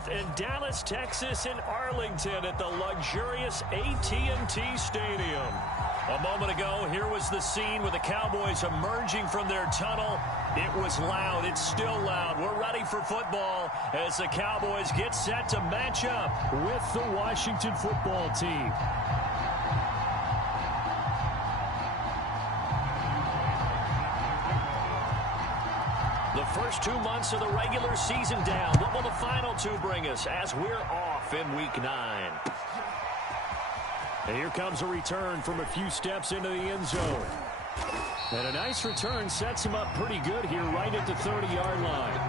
4th in Dallas, Texas in Arlington at the luxurious AT&T Stadium. A moment ago, here was the scene with the Cowboys emerging from their tunnel. It was loud. It's still loud. We're ready for football as the Cowboys get set to match up with the Washington football team. The first 2 months of the regular season down. What will the final 2 bring us as we're off in Week 9? And here comes a return from a few steps into the end zone. And a nice return sets him up pretty good here right at the 30-yard line.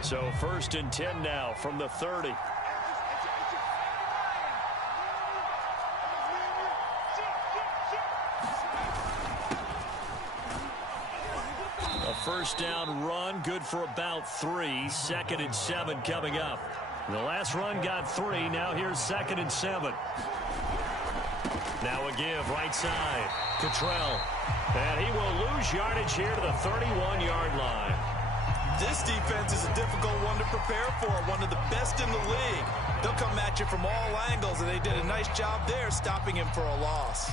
So 1st and 10 now from the 30. A first down run, good for about 3. 2nd and 7 coming up. The last run got 3. Now here's 2nd and 7. Now a give right side. Cottrell. And he will lose yardage here to the 31-yard line. This defense is a difficult one to prepare for, one of the best in the league. They'll come at you from all angles, and they did a nice job there stopping him for a loss.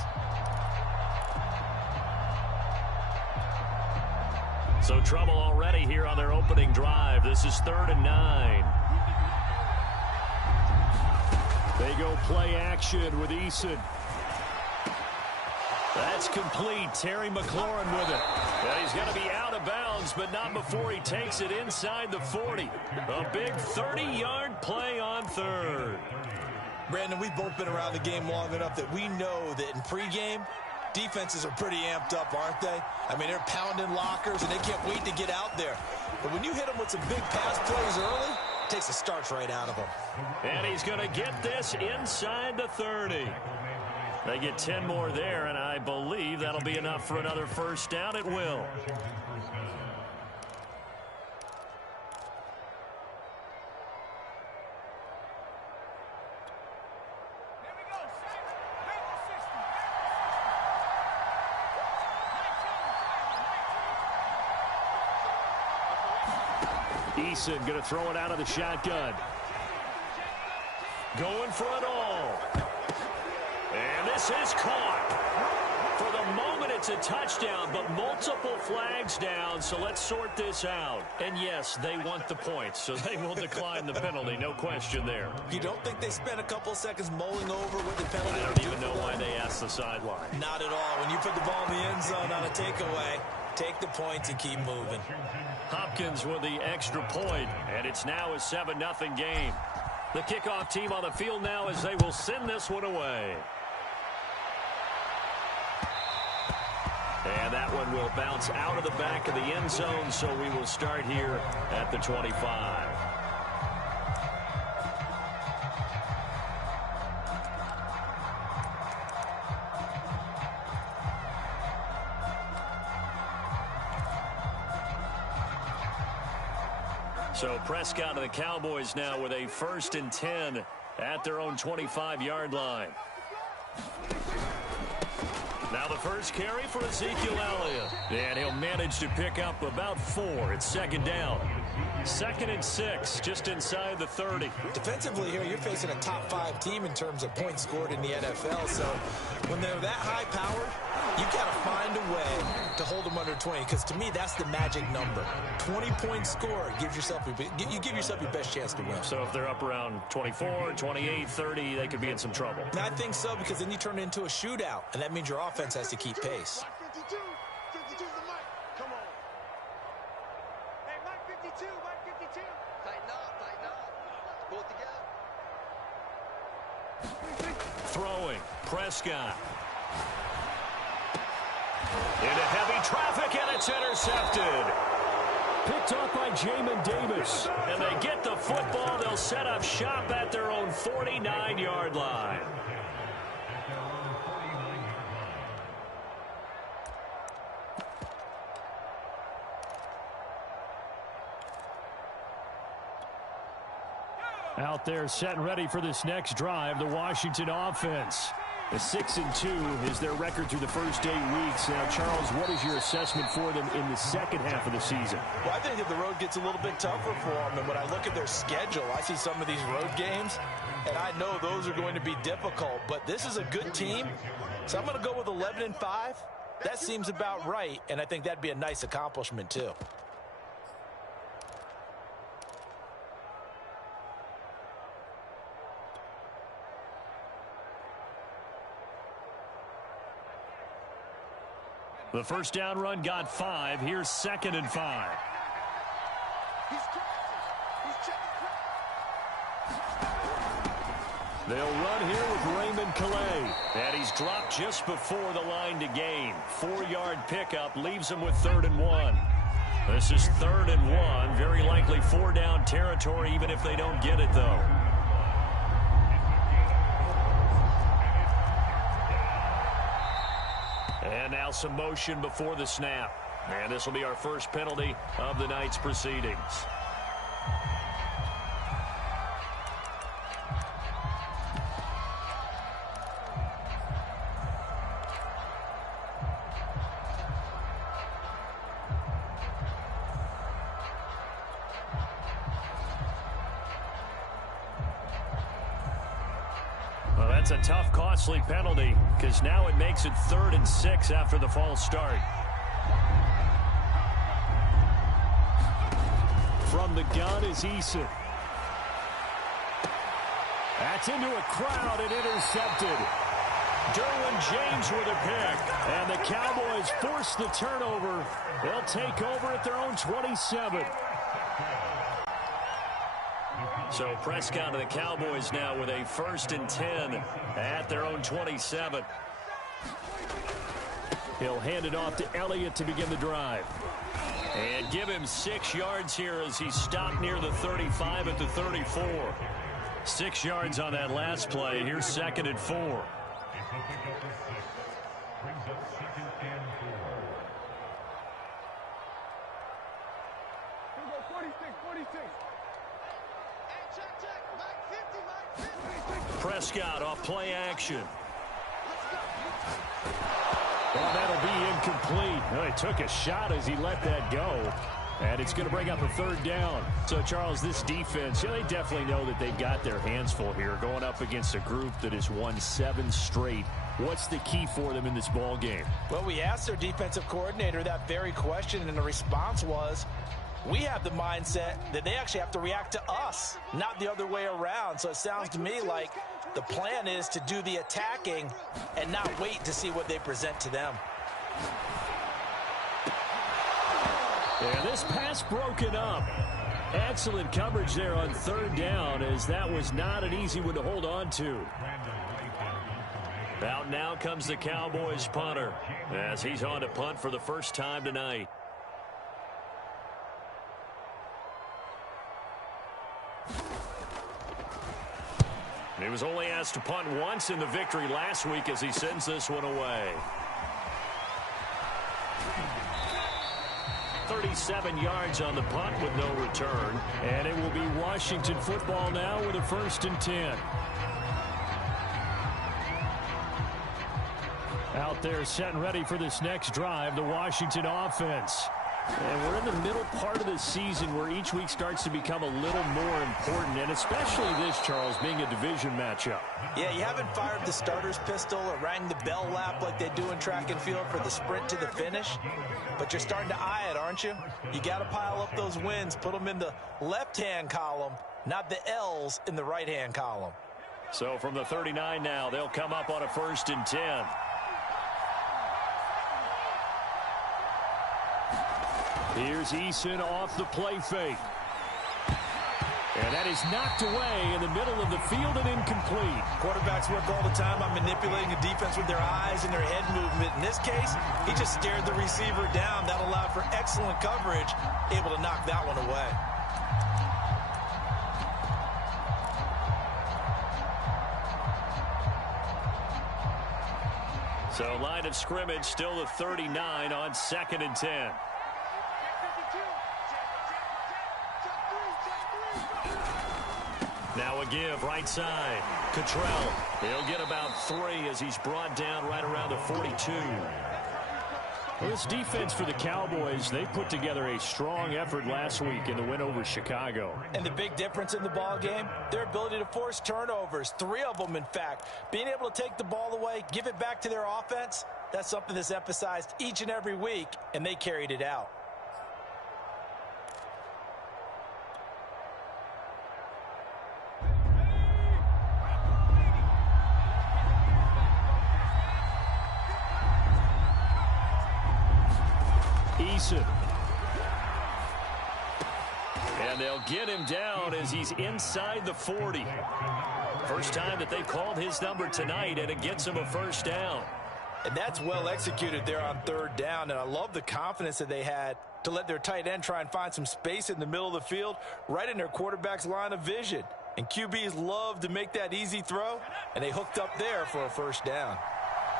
So trouble already here on their opening drive. This is 3rd and 9. They go play action with Eason. That's complete. Terry McLaurin with it. Well, he's going to be out of bounds, but not before he takes it inside the 40. A big 30-yard play on 3rd. Brandon, we've both been around the game long enough that we know that in pregame, defenses are pretty amped up, aren't they? I mean, they're pounding lockers, and they can't wait to get out there. But when you hit them with some big pass plays early, it takes the starch right out of them. And he's going to get this inside the 30. They get 10 more there, and I believe that'll be enough for another first down. It will. Eason going to throw it out of the shotgun. Going for it all. And this is caught. For the moment, it's a touchdown, but multiple flags down, so let's sort this out. And yes, they want the points, so they will decline the penalty, no question there. You don't think they spent a couple seconds mulling over what the penalty? I don't even know why they asked the sideline. Not at all. When you put the ball in the end zone on a takeaway, take the points and keep moving. Hopkins with the extra point, and it's now a 7-0 game. The kickoff team on the field now as they will send this one away. And that one will bounce out of the back of the end zone, so we will start here at the 25. So Prescott and the Cowboys now with a 1st and 10 at their own 25-yard line. Now the first carry for Ezekiel Elliott. And he'll manage to pick up about 4. It's 2nd down. 2nd and 6, just inside the 30. Defensively here, you're facing a top-5 team in terms of points scored in the NFL. So when they're that high-powered, you got to find a way to hold them under 20. Because to me, that's the magic number. 20-point score gives yourself you give yourself your best chance to win. So if they're up around 24, 28, 30, they could be in some trouble. And I think so, because then you turn it into a shootout, and that means your offense has to keep pace. Throwing, Prescott. Into heavy traffic, and it's intercepted. Picked off by Jamin Davis. And they get the football. They'll set up shop at their own 49-yard line. Out there set and ready for this next drive, the Washington offense. The 6-2 is their record through the first 8 weeks. Now, Charles, what is your assessment for them in the second half of the season? Well, I think that the road gets a little bit tougher for them. And when I look at their schedule, I see some of these road games, and I know those are going to be difficult. But this is a good team, so I'm going to go with 11-5. That seems about right, and I think that'd be a nice accomplishment, too. The first down run got 5. Here's 2nd and 5. They'll run here with Raymond Calais. And he's dropped just before the line to gain. 4-yard pickup leaves him with 3rd and 1. This is 3rd and 1. Very likely 4-down territory, even if they don't get it, though. And now some motion before the snap. And this will be our first penalty of the night's proceedings. Well, that's a tough, costly penalty because now it makes it 3rd and 6 after the false start. From the gun is Eason. That's into a crowd and intercepted. Derwin James with a pick. And the Cowboys force the turnover. They'll take over at their own 27. So Prescott to the Cowboys now with a 1st and 10 at their own 27. He'll hand it off to Elliott to begin the drive. And give him 6 yards here as he stopped near the 35 at the 34. 6 yards on that last play. Here's 2nd and 4. Prescott off play action. Well, that'll be incomplete. Well, he took a shot as he let that go. And it's going to bring up a 3rd down. So, Charles, this defense, they definitely know that they've got their hands full here going up against a group that has won 7 straight. What's the key for them in this ball game? Well, we asked their defensive coordinator that very question, and the response was, we have the mindset that they actually have to react to us, not the other way around. So it sounds to me like the plan is to do the attacking and not wait to see what they present to them. And this pass broken up. Excellent coverage there on 3rd down, as that was not an easy one to hold on to. Out now comes the Cowboys punter as he's on to punt for the first time tonight. He was only asked to punt once in the victory last week as he sends this one away. 37 yards on the punt with no return. And it will be Washington football now with a 1st and 10. Out there set and ready for this next drive, the Washington offense. And we're in the middle part of the season where each week starts to become a little more important, and especially this, Charles, being a division matchup. Yeah, you haven't fired the starter's pistol or rang the bell lap like they do in track and field for the sprint to the finish, but you're starting to eye it, aren't you? You got to pile up those wins, put them in the left-hand column, not the L's in the right-hand column. So from the 39 now, they'll come up on a 1st and 10. Here's Eason off the play fake. And that is knocked away in the middle of the field and incomplete. Quarterbacks work all the time on manipulating the defense with their eyes and their head movement. In this case, he just stared the receiver down. That allowed for excellent coverage, able to knock that one away. So line of scrimmage still the 39 on 2nd and 10. Now a give right side. Cottrell. He'll get about 3 as he's brought down right around the 42. Well, this defense for the Cowboys, they put together a strong effort last week in the win over Chicago. And the big difference in the ball game, their ability to force turnovers, 3 of them in fact. Being able to take the ball away, give it back to their offense, that's something that's emphasized each and every week, and they carried it out. And they'll get him down as he's inside the 40. First time that they've called his number tonight, and it gets him a first down. And that's well executed there on 3rd down, and I love the confidence that they had to let their tight end try and find some space in the middle of the field, right in their quarterback's line of vision. And QBs love to make that easy throw, and they hooked up there for a first down.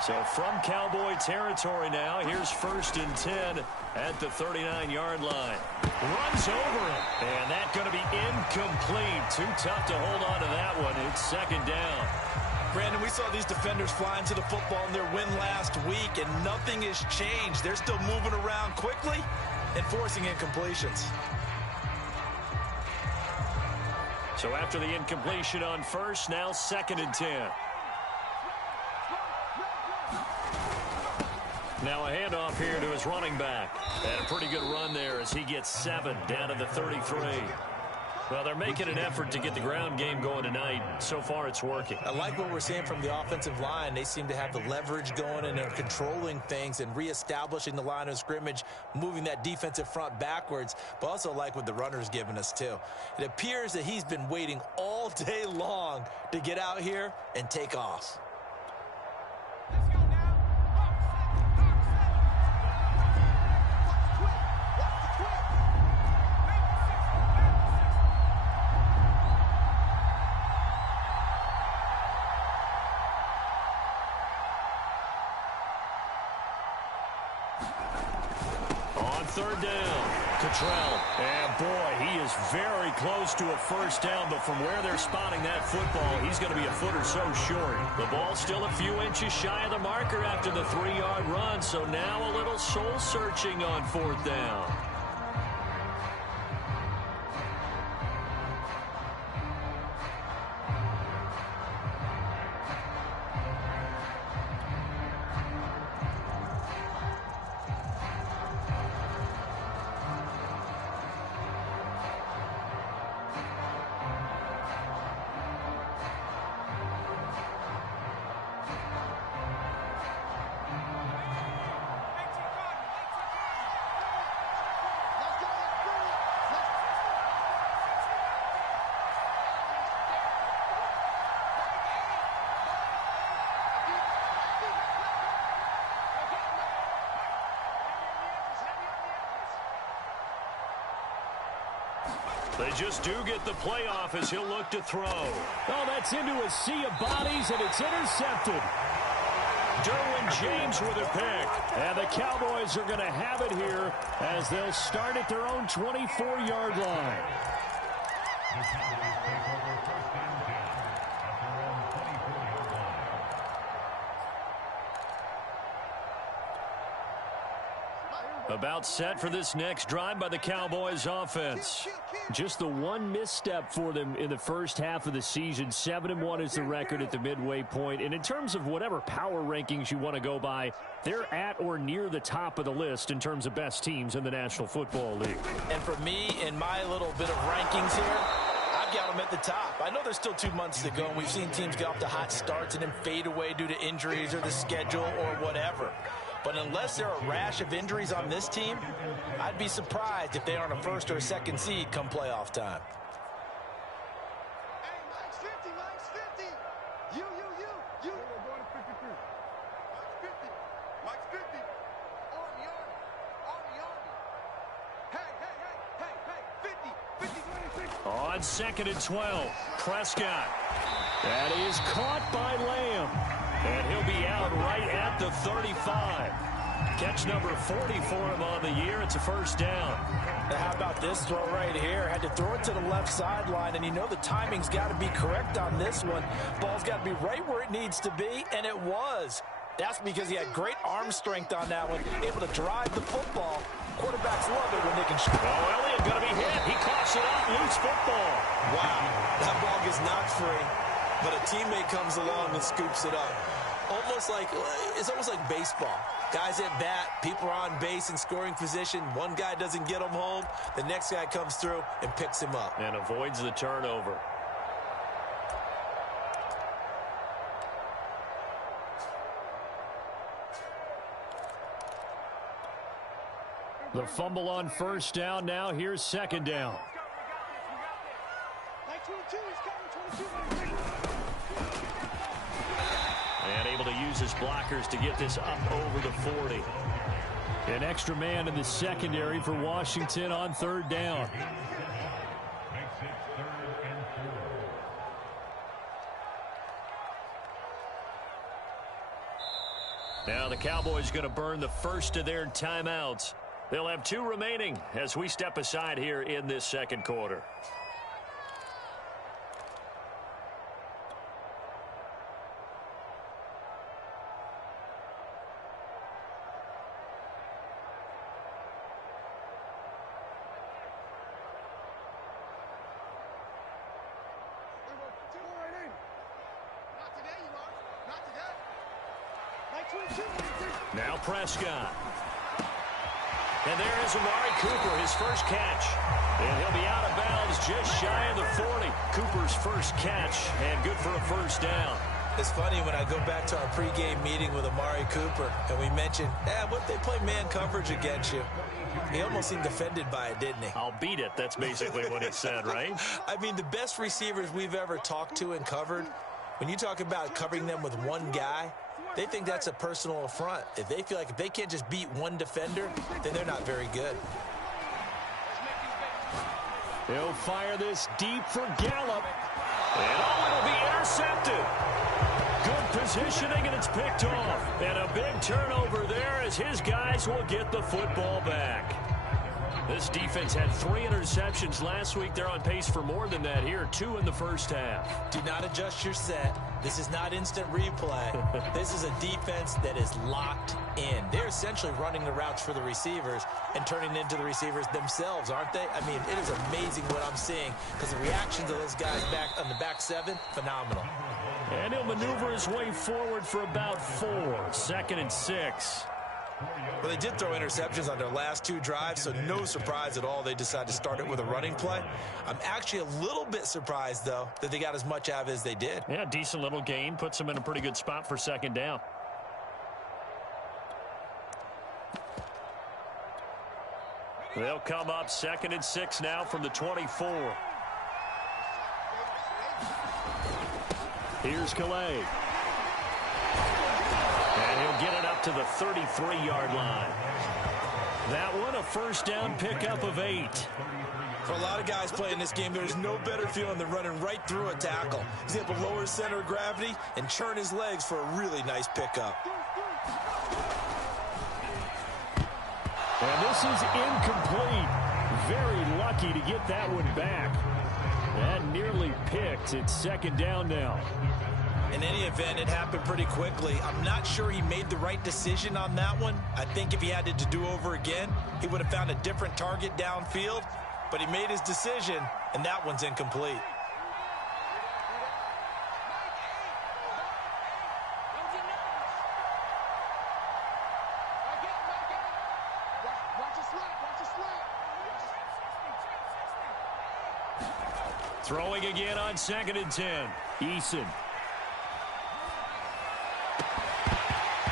So from Cowboy territory now, here's 1st and 10 at the 39-yard line. Runs over him, and that's going to be incomplete. Too tough to hold on to that one. It's 2nd down. Brandon, we saw these defenders flying to the football in their win last week, and nothing has changed. They're still moving around quickly and forcing incompletions. So after the incompletion on 1st, now 2nd and 10. Now a handoff here to his running back. And a pretty good run there as he gets 7 down to the 33. Well, they're making an effort to get the ground game going tonight. So far, it's working. I like what we're seeing from the offensive line. They seem to have the leverage going, and they're controlling things and reestablishing the line of scrimmage, moving that defensive front backwards, but also like what the runner's giving us, too. It appears that he's been waiting all day long to get out here and take off. On 3rd down, Cottrell. And boy, he is very close to a first down, but from where they're spotting that football, he's going to be a foot or so short. The ball's still a few inches shy of the marker after the 3-yard run, so now a little soul searching on 4th down. They just do get the playoff as he'll look to throw. Oh, that's into a sea of bodies, and it's intercepted. Derwin James with a pick. And the Cowboys are going to have it here as they'll start at their own 24-yard line. About set for this next drive by the Cowboys offense. Just the one misstep for them in the first half of the season. 7-1 is the record at the midway point. And in terms of whatever power rankings you want to go by, they're at or near the top of the list in terms of best teams in the National Football League. And for me, in my little bit of rankings here, I've got them at the top. I know there's still 2 months to go, and we've seen teams get off to hot starts and then fade away due to injuries or the schedule or whatever. But unless there are a rash of injuries on this team, I'd be surprised if they aren't a 1st or a 2nd seed come playoff time. on 2nd and 12. Prescott. That is caught by Lamb. And he'll be out right at the 35. Catch number 40 for him on the year. It's a first down. Now how about this throw right here? Had to throw it to the left sideline, and you know the timing's got to be correct on this one. Ball's got to be right where it needs to be, and it was. That's because he had great arm strength on that one, able to drive the football. Quarterbacks love it when they can. Oh, Elliott going to be hit. He coughs it up. Loose football. Wow, that ball gets knocked free, but a teammate comes along and scoops it up. It's almost like baseball. Guys at bat, people are on base in scoring position. One guy doesn't get him home. The next guy comes through and picks him up. And avoids the turnover. The fumble on first down. Now here's second down. And able to use his blockers to get this up over the 40. An extra man in the secondary for Washington on third down. Now the Cowboys going to burn the first of their timeouts. They'll have 2 remaining as we step aside here in this second quarter. Now Prescott. And there is Amari Cooper, his first catch. And he'll be out of bounds just shy of the 40. Cooper's first catch, and good for a first down. It's funny when I go back to our pregame meeting with Amari Cooper, and we mentioned, what if they play man coverage against you? He almost seemed offended by it, didn't he? I'll beat it. That's basically what he said, right? I mean, the best receivers we've ever talked to and covered, when you talk about covering them with one guy, they think that's a personal affront. If they feel like if they can't just beat one defender, then they're not very good. He'll fire this deep for Gallup. And it'll be intercepted. Good positioning, and it's picked off. And a big turnover there as his guys will get the football back. This defense had 3 interceptions last week. They're on pace for more than that here. 2 in the first half. Do not adjust your set. This is not instant replay. This is a defense that is locked in. They're essentially running the routes for the receivers and turning it into the receivers themselves, aren't they? I mean, it is amazing what I'm seeing because the reactions of those guys back on the back 7, phenomenal. And he'll maneuver his way forward for about 4. 2nd and 6. Well, they did throw interceptions on their last 2 drives, so no surprise at all they decided to start it with a running play. I'm actually a little bit surprised, though, that they got as much out of it as they did. Yeah, decent little gain. Puts them in a pretty good spot for second down. They'll come up 2nd and 6 now from the 24. Here's Calais. And he'll get it up to the 33-yard line. That one, a first down pickup of 8. For a lot of guys playing this game, there's no better feeling than running right through a tackle. He's able to lower his center of gravity and churn his legs for a really nice pickup. And this is incomplete. Very lucky to get that one back. That nearly picked. It's second down now. In any event, it happened pretty quickly. I'm not sure he made the right decision on that one. I think if he had it to do over again, he would have found a different target downfield. But he made his decision, and that one's incomplete. Throwing again on 2nd and 10. Eason.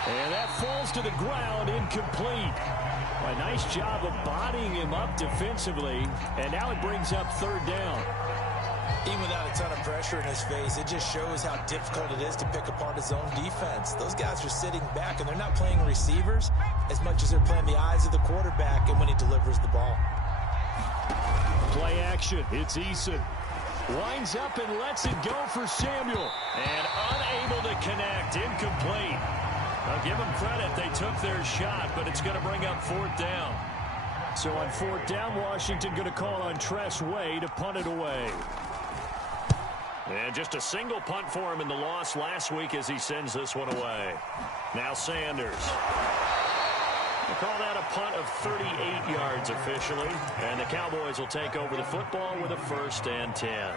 And that falls to the ground, incomplete. A nice job of bodying him up defensively, and now it brings up third down. Even without a ton of pressure in his face, it just shows how difficult it is to pick apart his own defense. Those guys are sitting back, and they're not playing receivers as much as they're playing the eyes of the quarterback and when he delivers the ball. Play action. It's Eason. Winds up and lets it go for Samuel. And unable to connect. Incomplete. I'll give them credit. They took their shot, but it's going to bring up fourth down. So on fourth down, Washington going to call on Tress Way to punt it away. And just a single punt for him in the loss last week as he sends this one away. Now Sanders. We'll call that a punt of 38 yards officially. And the Cowboys will take over the football with a 1st and 10.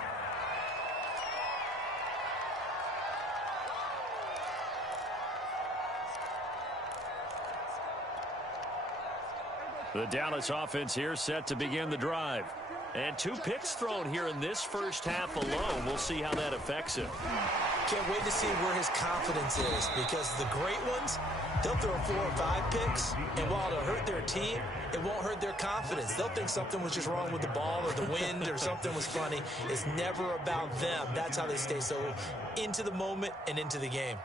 The Dallas offense here set to begin the drive. And 2 picks thrown here in this first half alone. We'll see how that affects him. Can't wait to see where his confidence is, because the great ones, they'll throw 4 or 5 picks, and while it'll hurt their team, it won't hurt their confidence. They'll think something was just wrong with the ball or the wind or something was funny. It's never about them. That's how they stay so into the moment and into the game.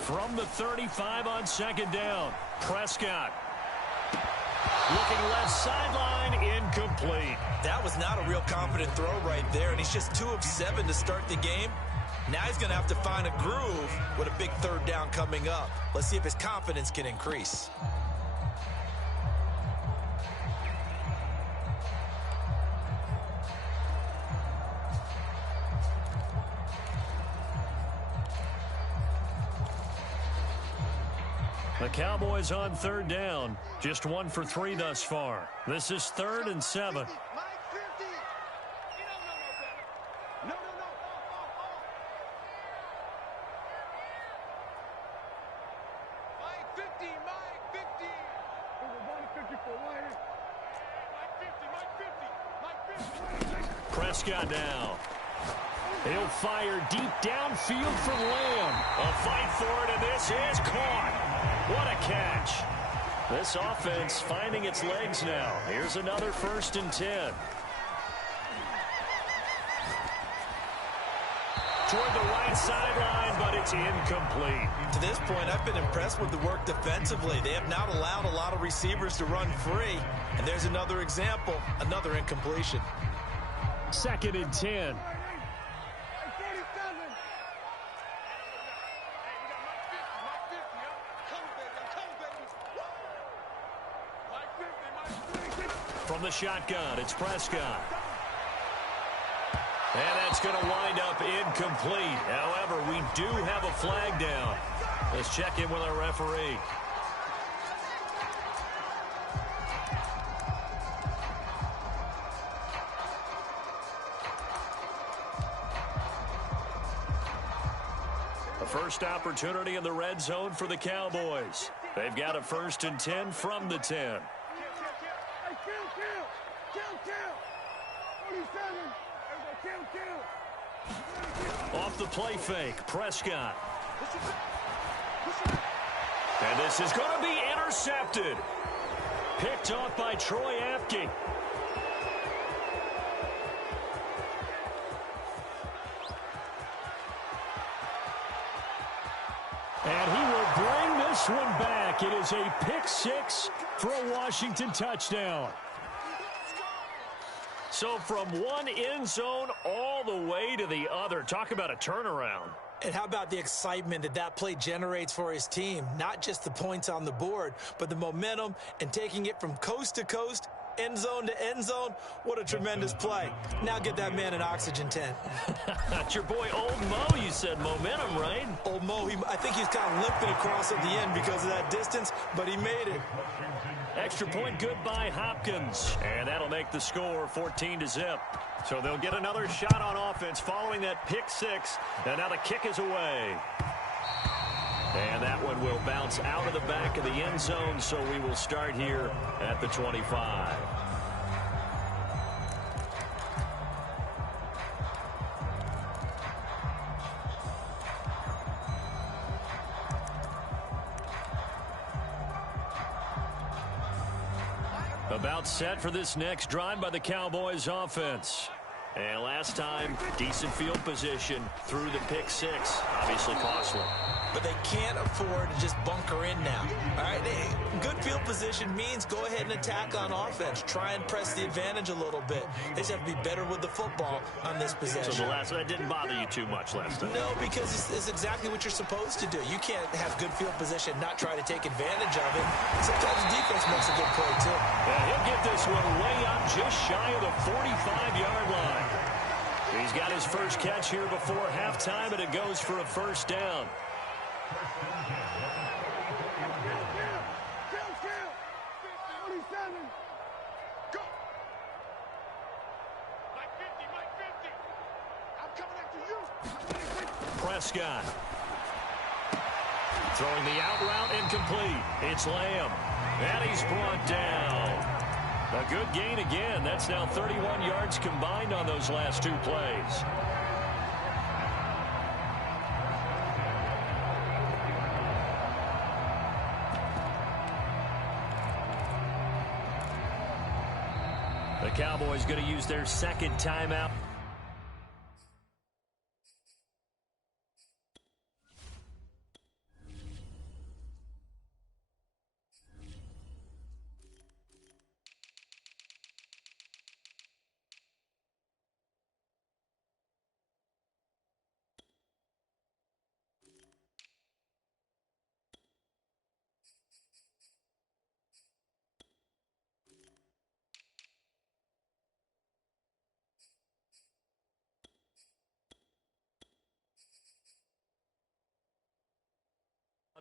From the 35 on 2nd down, Prescott. Looking left sideline, incomplete. That was not a real confident throw right there, and he's just 2 of 7 to start the game. Now he's going to have to find a groove with a big 3rd down coming up. Let's see if his confidence can increase. The Cowboys on 3rd down. Just 1 for 3 thus far. This is 3rd and 7. Prescott now. He'll fire deep downfield for Lamb. A fight for it, and this is caught. What a catch. This offense finding its legs now. Here's another 1st and 10. Toward the right sideline, but it's incomplete. To this point, I've been impressed with the work defensively. They have not allowed a lot of receivers to run free. And there's another example, another incompletion. 2nd and 10. From the shotgun, it's Prescott. And that's going to wind up incomplete. However, we do have a flag down. Let's check in with our referee. A first opportunity in the red zone for the Cowboys. They've got a 1st and 10 from the 10. Off the play fake, Prescott. And this is going to be intercepted. Picked off by Troy Apke. And he will bring this one back. It is a pick 6 for a Washington touchdown. So from one end zone all the way to the other. Talk about a turnaround. And how about the excitement that that play generates for his team? Not just the points on the board, but the momentum and taking it from coast to coast, end zone to end zone. What a tremendous play. Now get that man an oxygen tent. That's your boy Old Mo, you said. Momentum, right? Old Mo, I think he's kind of limping across at the end because of that distance, but he made it. Extra point good by Hopkins. And that'll make the score 14-0. So they'll get another shot on offense following that pick 6. And now the kick is away. And that one will bounce out of the back of the end zone, so we will start here at the 25. About set for this next drive by the Cowboys offense. And last time, decent field position through the pick 6. Obviously costly. but they can't afford to just bunker in now. All right, good field position means go ahead and attack on offense. Try and press the advantage a little bit. They just have to be better with the football on this possession. So that didn't bother you too much last time? No, because it's exactly what you're supposed to do. You can't have good field position, not try to take advantage of it. Sometimes the defense makes a good play, too. Yeah, he'll get this one way up just shy of the 45-yard line. He's got his first catch here before halftime, and it goes for a first down. Prescott. Throwing the out route incomplete. It's Lamb. And he's brought down. A good gain again. That's now 31 yards combined on those last two plays. The Cowboys going to use their second timeout.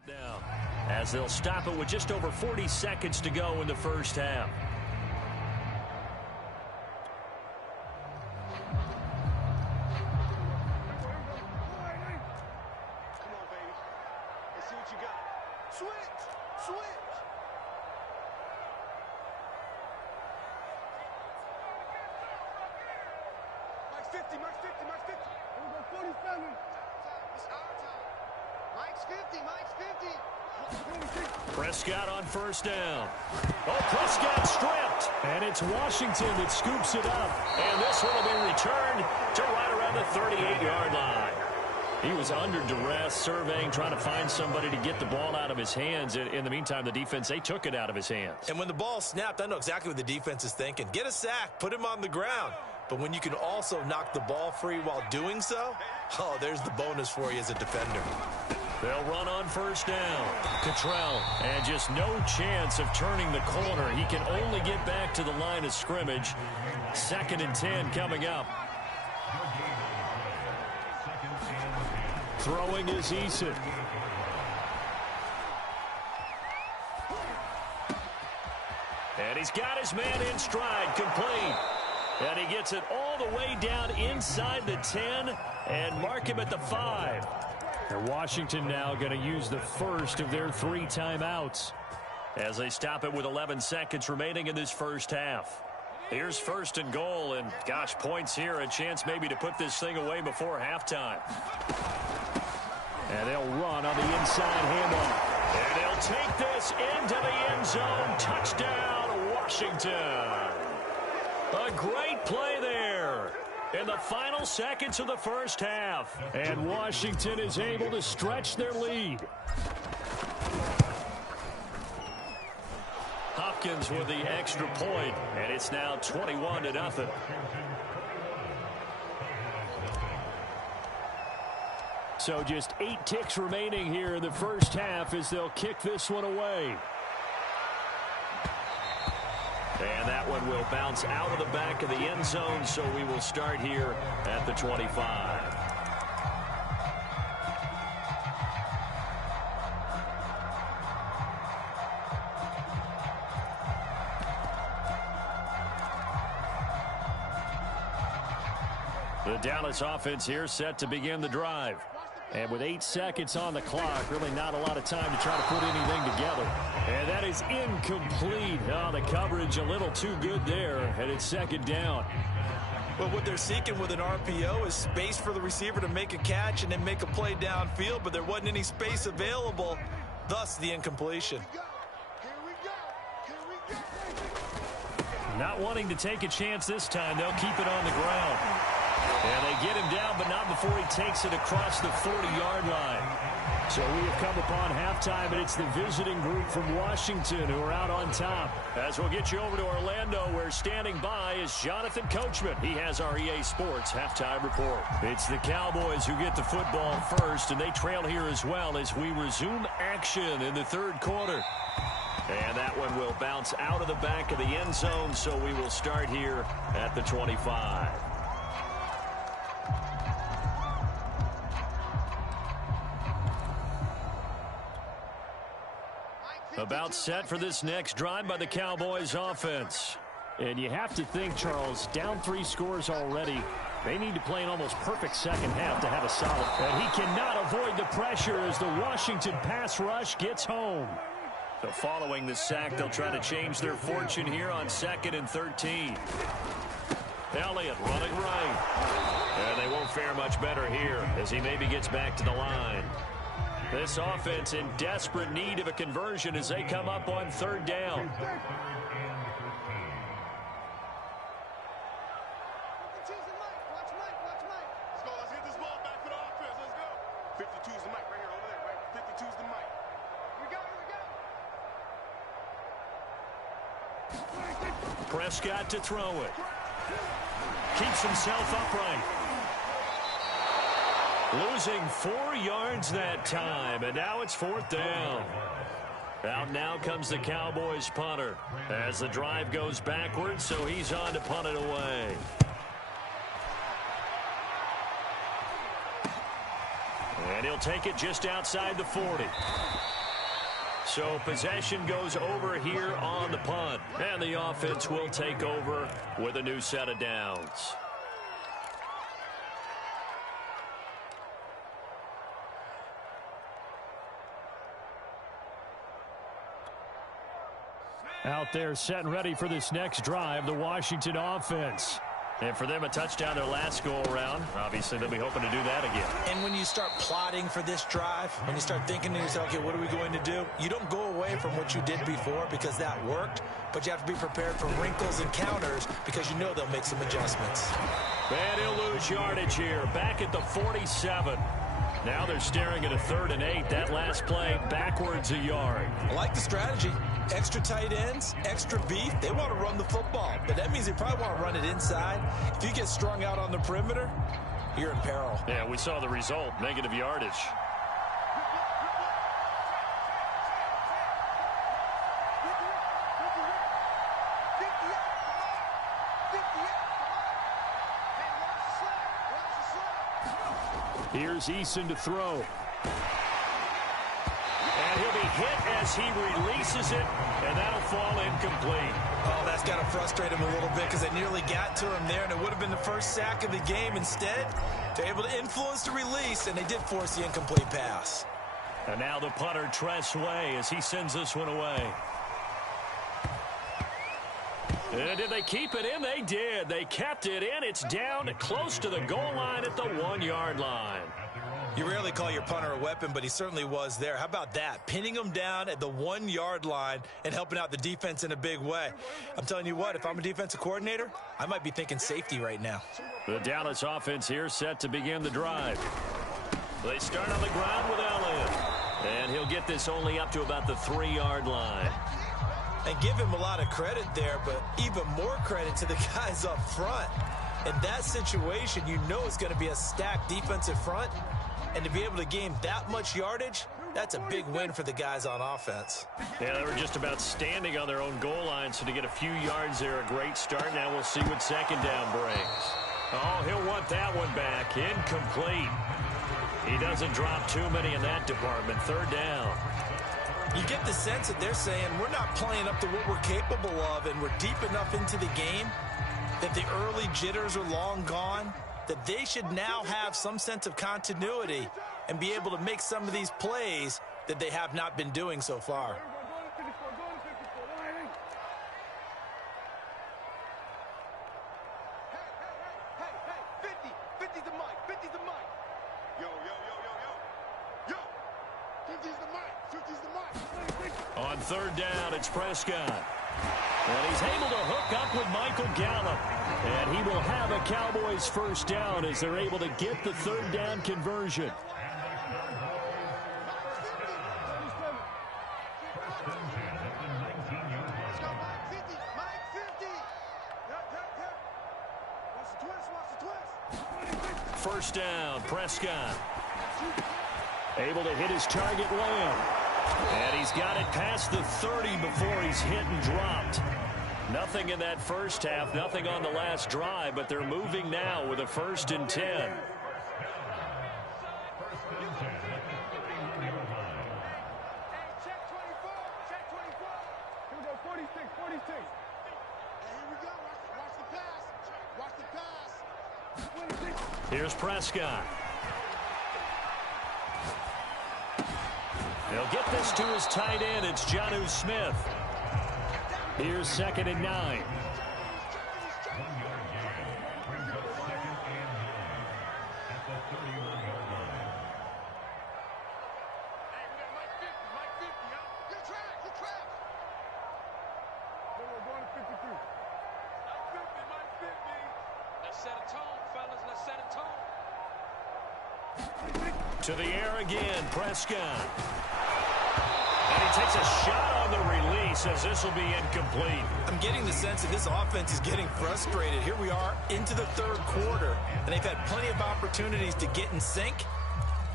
Now, as they'll stop it with just over 40 seconds to go in the first half. Come on, baby. Let's see what you got. Switch! Mike's 50, Mike's 50, Mike's 50. We're going 47. It's our time. Mike's 50, Mike's 50. Prescott on first down. Oh, Prescott stripped. And it's Washington that scoops it up. And this one will be returned to right around the 38-yard line. He was under duress, surveying, trying to find somebody to get the ball out of his hands. In the meantime, the defense, they took it out of his hands. And when the ball snapped, I know exactly what the defense is thinking. Get a sack, put him on the ground. But when you can also knock the ball free while doing so, oh, there's the bonus for you as a defender. They'll run on first down. Cottrell, and just no chance of turning the corner. He can only get back to the line of scrimmage. 2nd and 10 coming up. Throwing is Eason. And he's got his man in stride, complete. And he gets it all the way down inside the 10 and mark him at the 5. And Washington now going to use the first of their 3 timeouts as they stop it with 11 seconds remaining in this first half. Here's 1st and goal, and gosh, points here, a chance maybe to put this thing away before halftime. And they'll run on the inside handoff. And they'll take this into the end zone. Touchdown, Washington. A great play there in the final seconds of the first half. And Washington is able to stretch their lead. Hopkins with the extra point, and it's now 21-0. So just 8 ticks remaining here in the first half as they'll kick this one away. And that one will bounce out of the back of the end zone, so we will start here at the 25. The Dallas offense here set to begin the drive. And with 8 seconds on the clock, really not a lot of time to try to put anything together. And that is incomplete. Oh, the coverage a little too good there, and it's 2nd down. Well, what they're seeking with an RPO is space for the receiver to make a catch and then make a play downfield, but there wasn't any space available, thus the incompletion. Not wanting to take a chance this time, they'll keep it on the ground. And they get him down, but not before he takes it across the 40-yard line. So we have come upon halftime, and it's the visiting group from Washington who are out on top. As we'll get you over to Orlando, where standing by is Jonathan Coachman. He has our EA Sports halftime report. It's the Cowboys who get the football first, and they trail here as well as we resume action in the third quarter. And that one will bounce out of the back of the end zone, so we will start here at the 25. About set for this next drive by the Cowboys offense. And you have to think, Charles, down 3 scores already. They need to play an almost perfect second half to have a solid. And he cannot avoid the pressure as the Washington pass rush gets home. So following the sack, they'll try to change their fortune here on 2nd and 13. Elliott running right. And they won't fare much better here as he maybe gets back to the line. This offense in desperate need of a conversion as they come up on 3rd down. Let's get this ball back for the offense. Let's go. 52's the mic right here over there, right? 52's the mic. Here we go. Prescott to throw it. Keeps himself upright. Losing 4 yards that time, and now it's 4th down. Out now comes the Cowboys punter as the drive goes backwards, so he's on to punt it away. And he'll take it just outside the 40. So possession goes over here on the punt, and the offense will take over with a new set of downs. Out there set and ready for this next drive, the Washington offense. And for them, a touchdown their last go-around. Obviously, they'll be hoping to do that again. And when you start plotting for this drive, when you start thinking to yourself, okay, what are we going to do? You don't go away from what you did before because that worked, but you have to be prepared for wrinkles and counters because you know they'll make some adjustments. And he'll lose yardage here, back at the 47. Now they're staring at a 3rd and 8. That last play, backwards a yard. I like the strategy. Extra tight ends, extra beef. They want to run the football, but that means they probably want to run it inside. If you get strung out on the perimeter, you're in peril. Yeah, we saw the result, negative yardage. Here's Eason to throw. And he'll be hit as he releases it, and that'll fall incomplete. Oh, that's got to frustrate him a little bit because they nearly got to him there, and it would have been the first sack of the game. Instead, they're able to influence the release, and they did force the incomplete pass. And now the punter, Tress Way, as he sends this one away. And did they keep it in? They did. They kept it in. It's down close to the goal line at the 1-yard line. You rarely call your punter a weapon, but he certainly was there. How about that? Pinning him down at the 1-yard line and helping out the defense in a big way. I'm telling you what, if I'm a defensive coordinator, I might be thinking safety right now. The Dallas offense here set to begin the drive. They start on the ground with Elliott. And he'll get this only up to about the 3-yard line. And give him a lot of credit there, but even more credit to the guys up front. In that situation, you know it's going to be a stacked defensive front. And to be able to gain that much yardage, that's a big win for the guys on offense. Yeah, they were just about standing on their own goal line, so to get a few yards there, a great start. Now we'll see what 2nd down brings. Oh, he'll want that one back. Incomplete. He doesn't drop too many in that department. 3rd down. You get the sense that they're saying we're not playing up to what we're capable of, and we're deep enough into the game that the early jitters are long gone, that they should now have some sense of continuity and be able to make some of these plays that they have not been doing so far. On 3rd down, it's Prescott. And he's able to hook up with Michael Gallup. And he will have a Cowboys first down as they're able to get the third down conversion. First down, Prescott. Able to hit his target Lamb. And he's got it past the 30 before he's hit and dropped. Nothing in that first half, nothing on the last drive, but they're moving now with a 1st and 10. Check 24. Check 24. Here we go, 46, 46. Hey, here we go. Watch the pass. Watch the pass. Here's Prescott. He'll get this to his tight end. It's Jonnu Smith. Here's 2nd and 9. To the air again, Prescott. And he takes a shot on the release as this will be incomplete. I'm getting the sense that this offense is getting frustrated. Here we are into the 3rd quarter, and they've had plenty of opportunities to get in sync.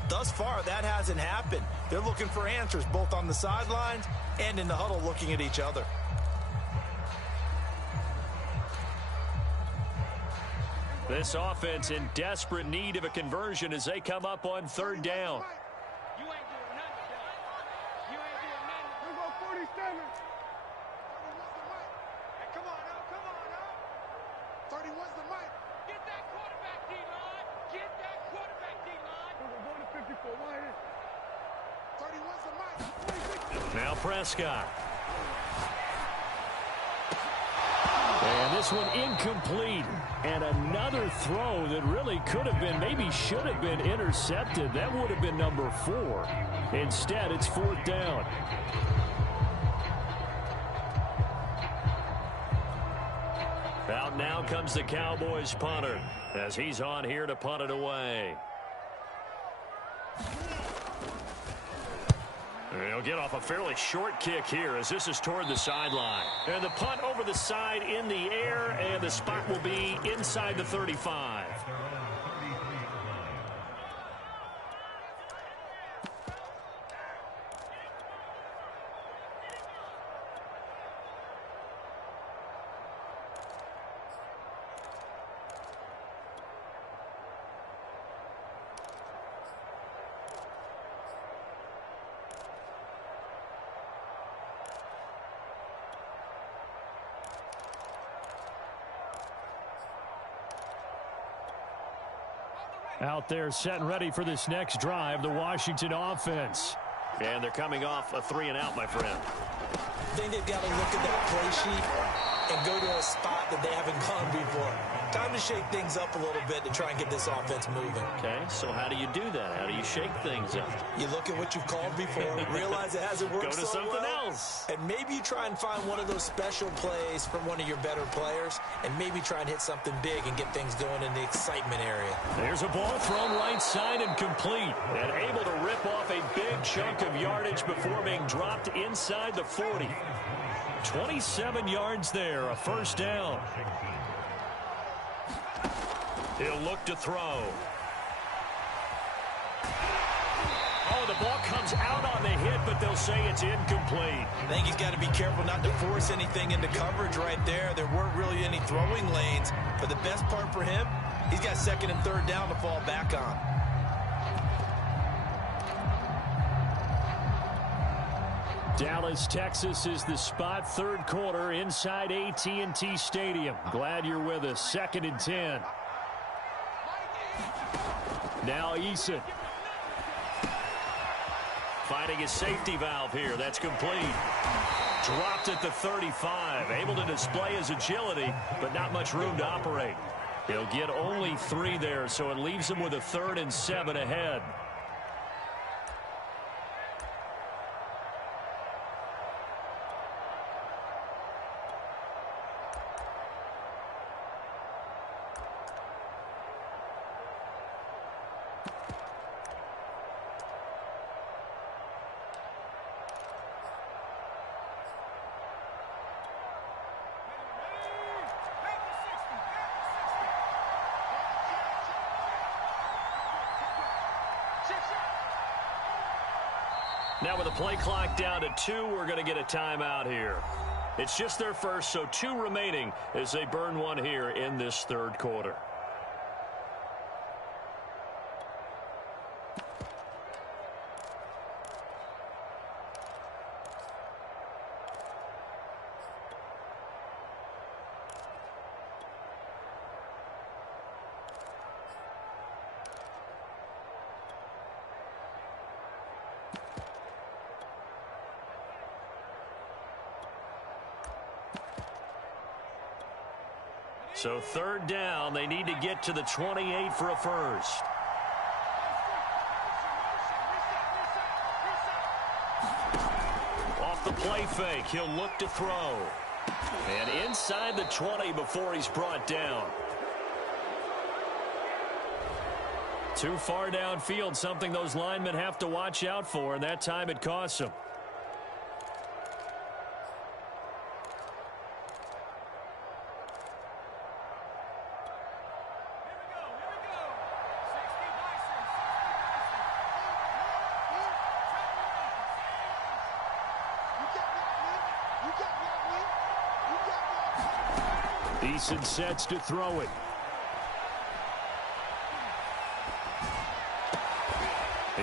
Thus far, that hasn't happened. They're looking for answers both on the sidelines and in the huddle looking at each other. This offense in desperate need of a conversion as they come up on 3rd down. You ain't doing nothing, Dad. You ain't doing nothing. Here we go, 47. 31's the mic. Hey, come on now. 31's the mic. Get that quarterback, D-line. Get that quarterback, D-line. We're going to 54. Wide in. 31's the mic. 26. Now Prescott. And this one incomplete. And another throw that really could have been, maybe should have been intercepted. That would have been number 4. Instead, it's 4th down. Out now comes the Cowboys punter as he's on here to punt it away. He'll get off a fairly short kick here as this is toward the sideline. And the punt over the side in the air, and the spot will be inside the 35. Out there set and ready for this next drive, the Washington offense. And they're coming off a 3-and-out, my friend. I think they've got to look at that play sheet and go to a spot that they haven't gone before. Time to shake things up a little bit to try and get this offense moving. Okay, so how do you do that? How do you shake things up? You look at what you've called before, realize it hasn't worked Go to so something well, else. and maybe you try and find one of those special plays from one of your better players, and maybe try and hit something big and get things going in the excitement area. There's a ball thrown right side and complete, and able to rip off a big chunk of yardage before being dropped inside the 40. 27 yards there, a 1st down. He'll look to throw. Oh, the ball comes out on the hit, but they'll say it's incomplete. I think he's got to be careful not to force anything into coverage right there. There weren't really any throwing lanes, but the best part for him, he's got 2nd and 3rd down to fall back on. Dallas, Texas is the spot, 3rd quarter inside AT&T Stadium. Glad you're with us. 2nd and 10. Now Eason. Finding his safety valve here. That's complete. Dropped at the 35. Able to display his agility, but not much room to operate. He'll get only 3 there, so it leaves him with a 3rd and 7 ahead. Now with the play clock down to 2, we're going to get a timeout here. It's just their first, so 2 remaining as they burn one here in this third quarter. So third down, they need to get to the 28 for a first. Off the play fake, he'll look to throw. And inside the 20 before he's brought down. Too far downfield, something those linemen have to watch out for, and that time it costs them. Eason sets to throw it.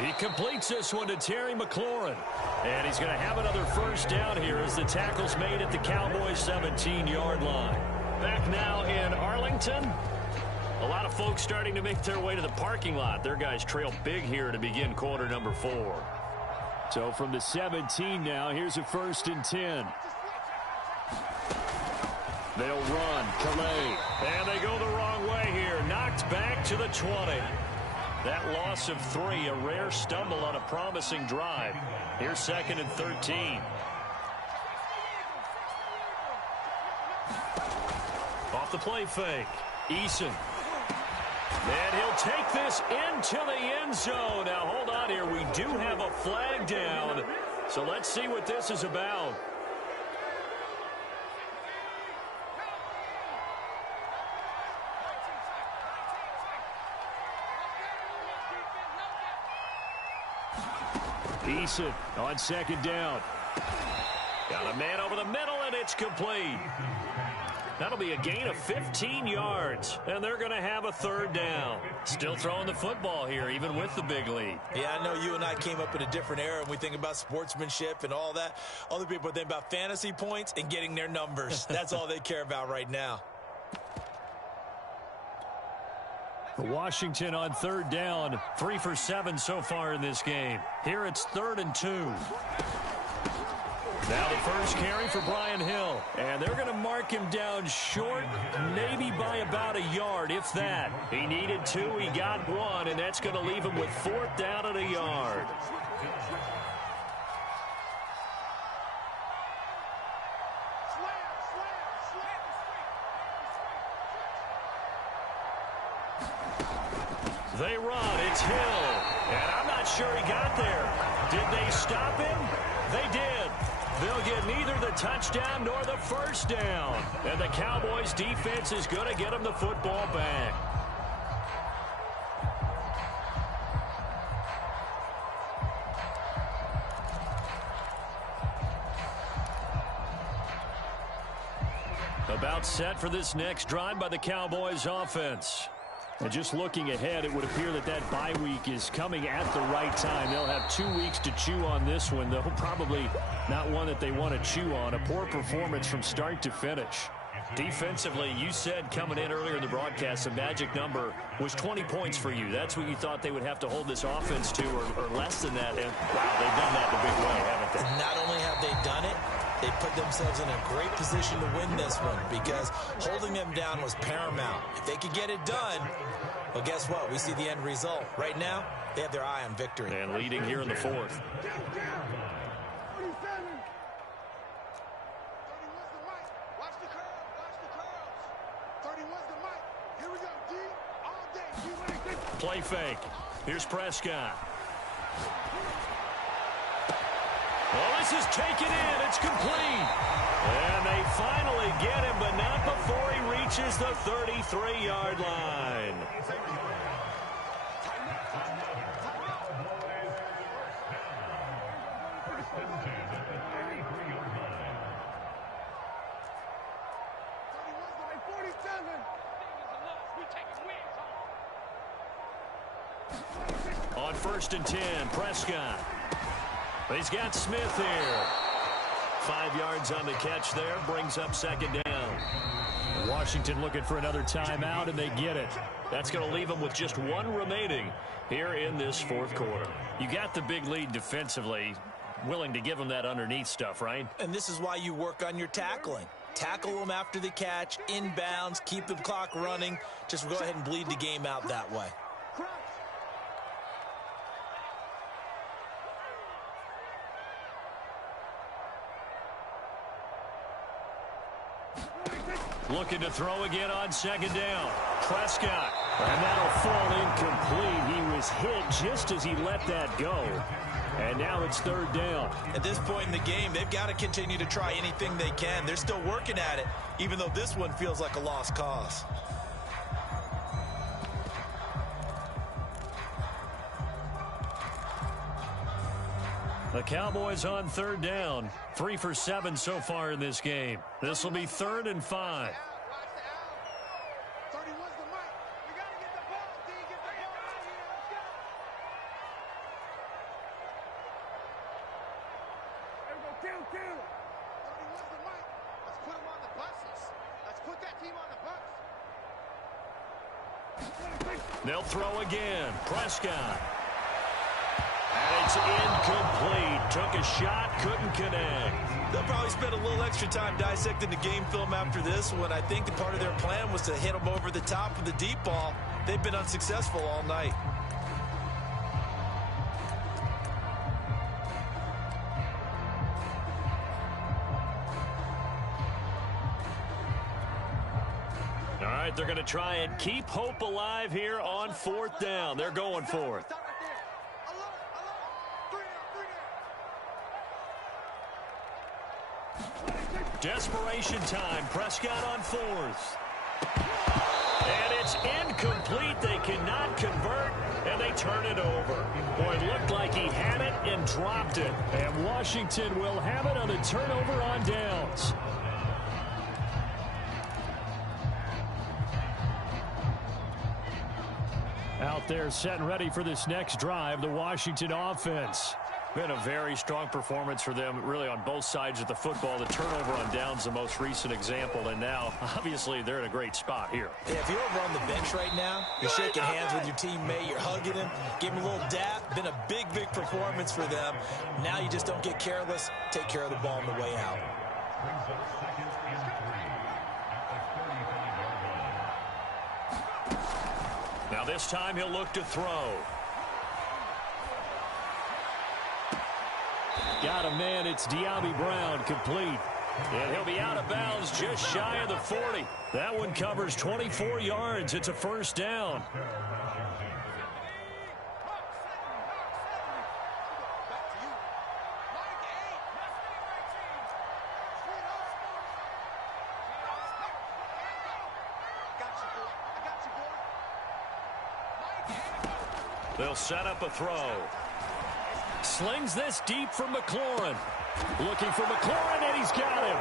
He completes this one to Terry McLaurin. And he's going to have another first down here as the tackle's made at the Cowboys' 17-yard line. Back now in Arlington. A lot of folks starting to make their way to the parking lot. Their guys trail big here to begin quarter number 4. So from the 17 now, here's a 1st and 10. They'll run. Calais. And they go the wrong way here. Knocked back to the 20. That loss of 3, a rare stumble on a promising drive. Here's 2nd and 13. Off the play fake. Eason. And he'll take this into the end zone. Now, hold on here. We do have a flag down. So let's see what this is about. Eason on 2nd down. Got a man over the middle, and it's complete. That'll be a gain of 15 yards, and they're going to have a 3rd down. Still throwing the football here, even with the big lead. Yeah, I know you and I came up in a different era, and we think about sportsmanship and all that. Other people think about fantasy points and getting their numbers. That's all they care about right now. Washington on 3rd down. 3 for 7 so far in this game. Here it's 3rd and 2. Now the first carry for Brian Hill. And they're going to mark him down short, maybe by about a yard, if that. He needed 2, he got 1, and that's going to leave him with 4th down and a yard. They run. It's Hill. And I'm not sure he got there. Did they stop him? They did. They'll get neither the touchdown nor the first down. And the Cowboys' defense is going to get them the football back. About set for this next drive by the Cowboys offense. And just looking ahead, it would appear that that bye week is coming at the right time. They'll have 2 weeks to chew on this one, though probably not one that they want to chew on. A poor performance from start to finish. Defensively, you said coming in earlier in the broadcast, the magic number was 20 points for you. That's what you thought they would have to hold this offense to, or less than that. And, wow, they've done that in a big way, haven't they? Not only have they done it, they put themselves in a great position to win this one because holding them down was paramount. If they could get it done, well, guess what? We see the end result. Right now, they have their eye on victory. And leading here in the 4th. Play fake. Here's Prescott. Well, this is taken in. It's complete. And they finally get him, but not before he reaches the 33-yard line. On 1st and 10, Prescott. He's got Smith here. 5 yards on the catch there, brings up 2nd down. Washington looking for another timeout, and they get it. That's going to leave them with just 1 remaining here in this 4th quarter. You got the big lead defensively, willing to give them that underneath stuff, right? And this is why you work on your tackling. Tackle them after the catch, inbounds, keep the clock running. Just go ahead and bleed the game out that way. Looking to throw again on 2nd down. Prescott. And that'll fall incomplete. He was hit just as he let that go. And now it's 3rd down. At this point in the game, they've got to continue to try anything they can. They're still working at it, even though this one feels like a lost cause. The Cowboys on 3rd down. 3 for 7 so far in this game. This will be 3rd and 5. They'll throw again. Prescott. And it's incomplete. Took a shot, couldn't connect. They'll probably spend a little extra time dissecting the game film after this one. I think the part of their plan was to hit them over the top of the deep ball. They've been unsuccessful all night. All right, they're going to try and keep hope alive here on 4th down. They're going for it. Desperation time. Prescott on 4th. And it's incomplete. They cannot convert, and they turn it over. Boy, it looked like he had it and dropped it. And Washington will have it on a turnover on downs. Out there set and ready for this next drive, the Washington offense. Been a very strong performance for them, really, on both sides of the football. The turnover on downs, the most recent example, and now, obviously, they're in a great spot here. Yeah, if you're over on the bench right now, you're shaking hands with your teammate, you're hugging him, give him a little dap. Been a big, big performance for them. Now you just don't get careless. Take care of the ball on the way out. Now this time he'll look to throw. Got a man. It's De'Ami Brown, complete. And he'll be out of bounds just shy of the 40. That one covers 24 yards. It's a 1st down. They'll set up a throw. Slings this deep for McLaurin. Looking for McLaurin, and he's got him.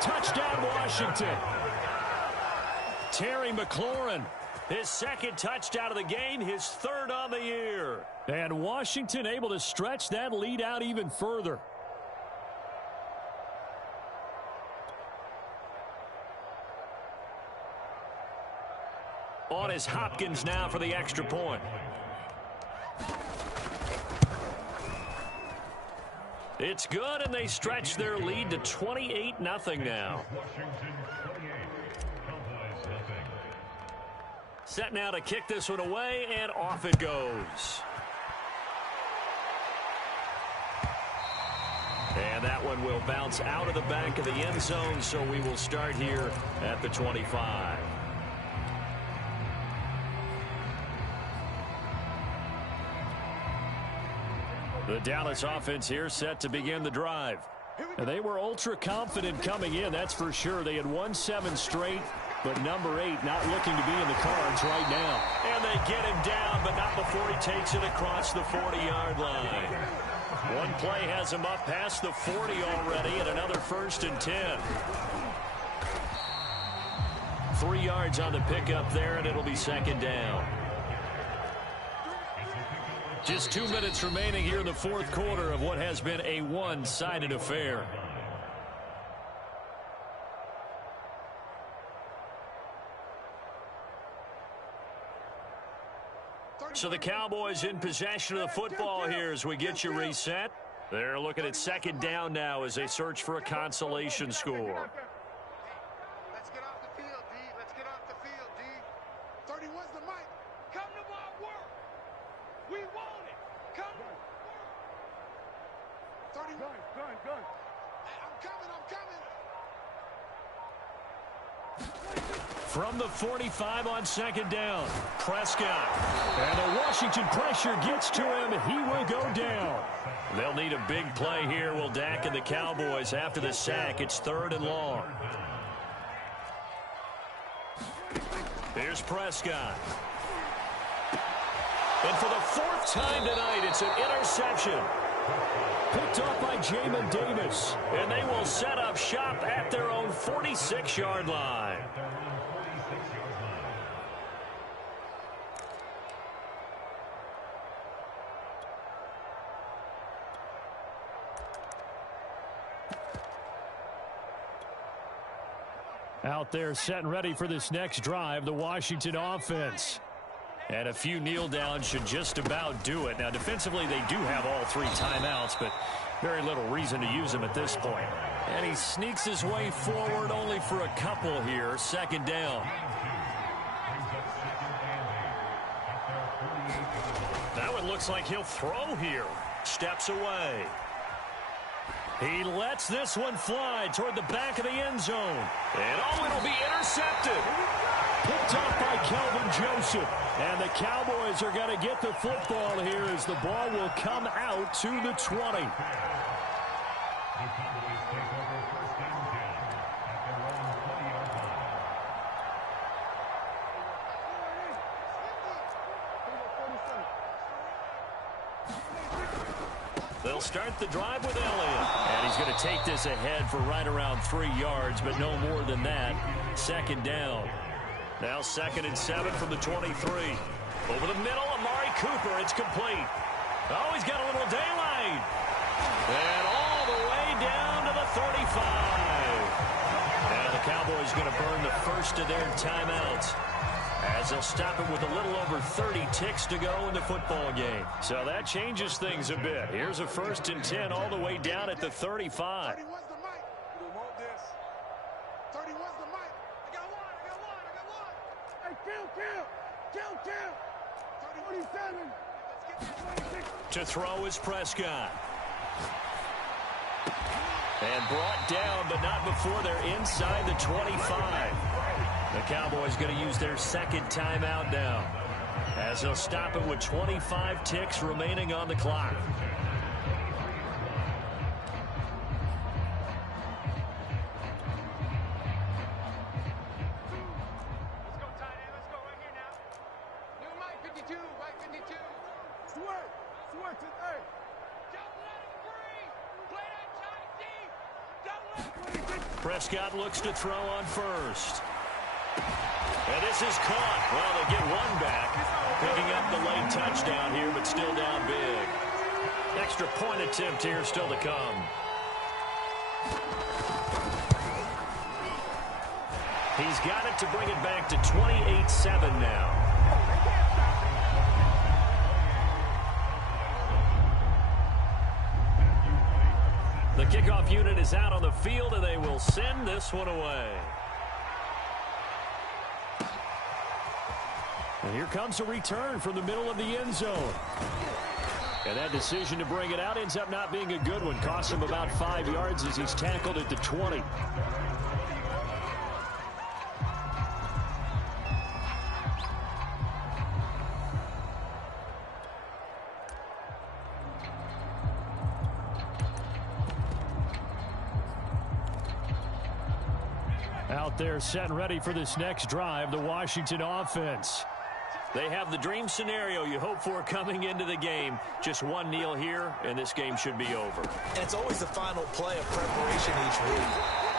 Touchdown, Washington. Terry McLaurin, his 2nd touchdown of the game, his 3rd on the year. And Washington able to stretch that lead out even further. On is Hopkins now for the extra point. It's good, and they stretch their lead to 28-0 now. Set now to kick this one away, and off it goes. And that one will bounce out of the back of the end zone, so we will start here at the 25. The Dallas offense here set to begin the drive. And they were ultra confident coming in, that's for sure. They had won 7 straight, but number 8 not looking to be in the cards right now. And they get him down, but not before he takes it across the 40-yard line. One play has him up past the 40 already, and another 1st and 10. 3 yards on the pickup there, and it'll be 2nd down. Just 2 minutes remaining here in the 4th quarter of what has been a one-sided affair. So the Cowboys in possession of the football here as we get you reset. They're looking at 2nd down now as they search for a consolation score. Let's get off the field, D. Let's get off the field, D. 31's the mic. Come to our work. We want it. Come to work. 31. Gun. Hey, I'm coming. From the 45 on 2nd down, Prescott. And the Washington pressure gets to him. He will go down. They'll need a big play here, will Dak and the Cowboys after the sack. It's 3rd and long. Here's Prescott. And for the 4th time tonight, it's an interception. Picked off by Jamin Davis. And they will set up shop at their own 46-yard line. Out there set and ready for this next drive, the Washington offense. And a few kneel downs should just about do it. Now, defensively, they do have all 3 timeouts, but very little reason to use them at this point. And he sneaks his way forward only for a couple here. 2nd down. Now it looks like he'll throw here. Steps away. He lets this one fly toward the back of the end zone. And it'll be intercepted. Picked off by Kelvin Joseph. And the Cowboys are going to get the football here as the ball will come out to the 20. They'll start the drive with Elliott. And he's going to take this ahead for right around 3 yards, but no more than that. 2nd down. Now 2nd and 7 from the 23. Over the middle, Amari Cooper. It's complete. Oh, he's got a little daylight. And all the way down to the 35. Now the Cowboys going to burn the first of their timeouts, as they'll stop it with a little over 30 ticks to go in the football game. So that changes things a bit. Here's a 1st and 10 all the way down at the 35. 31's the mic. We don't want this. 31's the mic. I got one. Hey, kill. 37. To throw is Prescott. And brought down, but not before they're inside the 25. The Cowboys going to use their 2nd timeout now, as they'll stop it with 25 ticks remaining on the clock. Let's go, tight end. Let's go right here now. New Mike 52. Switch it, hey. Don't let him breathe. Play that tight deep. Don't let him breathe. Prescott looks to throw on 1st. And this is caught. Well, they get one back. Picking up the late touchdown here, but still down big. Extra point attempt here still to come. He's got it to bring it back to 28-7 now. The kickoff unit is out on the field, and they will send this one away. And here comes a return from the middle of the end zone. And that decision to bring it out ends up not being a good one. Costs him about 5 yards as he's tackled at the 20. Out there set and ready for this next drive, the Washington offense. They have the dream scenario you hope for coming into the game. Just one kneel here, and this game should be over. And it's always the final play of preparation each week.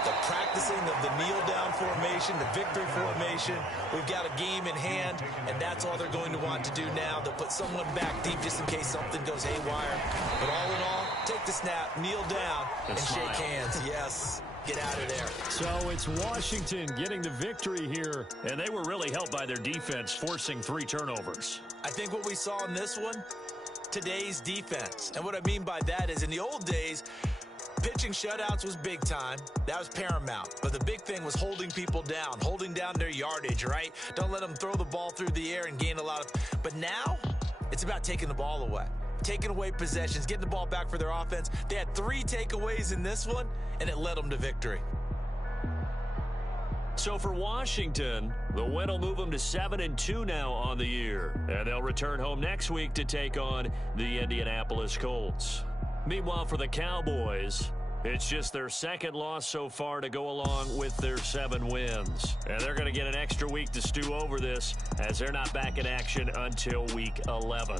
The practicing of the kneel-down formation, the victory formation. We've got a game in hand, and that's all they're going to want to do now. They'll put someone back deep just in case something goes haywire. But all in all, take the snap, kneel down, and shake hands. Yes. Get out of there. So it's Washington getting the victory here. And they were really helped by their defense, forcing 3 turnovers. I think what we saw in this one, today's defense. And what I mean by that is in the old days, pitching shutouts was big time. That was paramount. But the big thing was holding people down, holding down their yardage, right? Don't let them throw the ball through the air and gain a lot of... But now, it's about taking the ball away. Taking away possessions, getting the ball back for their offense. They had 3 takeaways in this one, and it led them to victory. So for Washington, the win will move them to 7-2 now on the year. And they'll return home next week to take on the Indianapolis Colts. Meanwhile, for the Cowboys, it's just their 2nd loss so far to go along with their 7 wins. And they're going to get an extra week to stew over this as they're not back in action until week 11.